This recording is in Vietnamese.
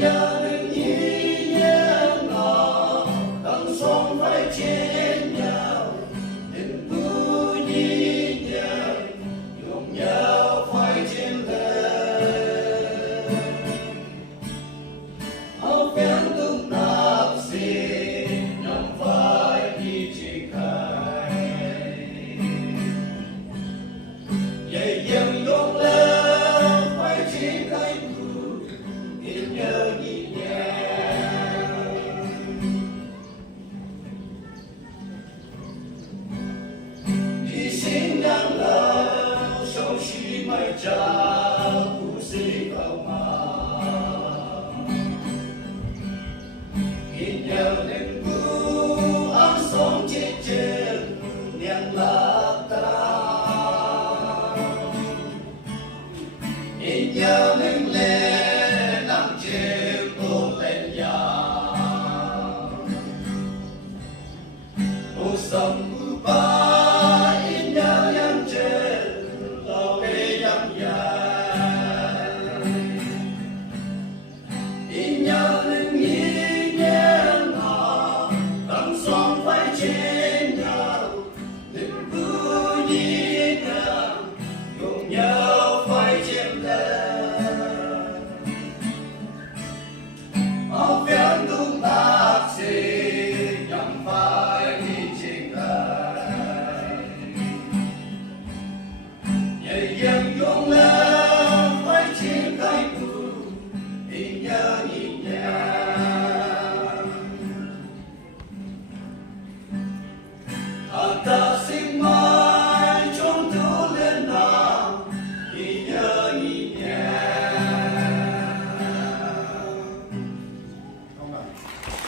nhớ đừng ý nhớ ngỏ tầng sông phải trên nhau đừng vui nhí nhớ cùng nhau phải trên đời áo phén tung nạp xì nhằm phải đi triển khai dày dần dốt lên phải triển khai nhớ nhị nhàng đi xin đang lâu sâu xí mây trắng u xí vào mà nhớ đến cu áo sống chết trên niềm lạc ta nhớ đến lên sông ba in nhớ nhắn trên tàu bê nhắm dài in nhớ đến nghĩ nhớ ngỏ tầng sông phải trên nhau đừng cứ nhí nhớ cùng nhau phải trên đời áo phén tung tạc xì nhằm phải dần dần lên phải triển khai cùng tình nhớ nhịp nhàng ta xin mai trong thứ lên nào tình nhớ nhịp nhàng